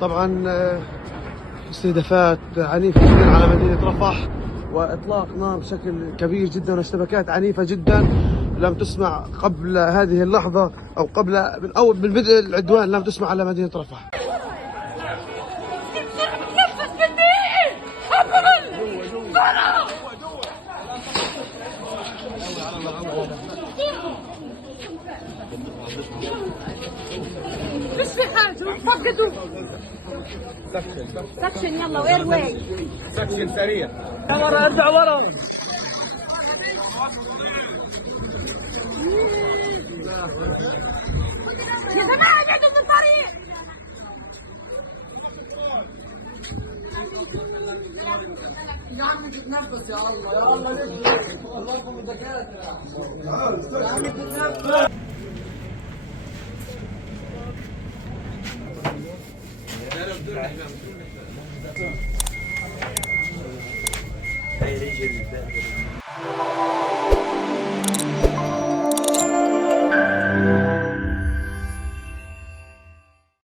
طبعا استهدافات عنيفة جدا على مدينة رفح، وإطلاق نار بشكل كبير جدا، واشتباكات عنيفة جدا لم تسمع قبل هذه اللحظة، أو من بدء العدوان لم تسمع على مدينة رفح. مش في حاجة، فقدوا سكشن. يلا وير واي سكشن سريع. ورا، ارجع ورا. يا جماعة ابعدوا من الطريق. يا عم تتنفس، يا الله يا الله، ليش والله الدكاترة يا عم تتنفس. هاي رجل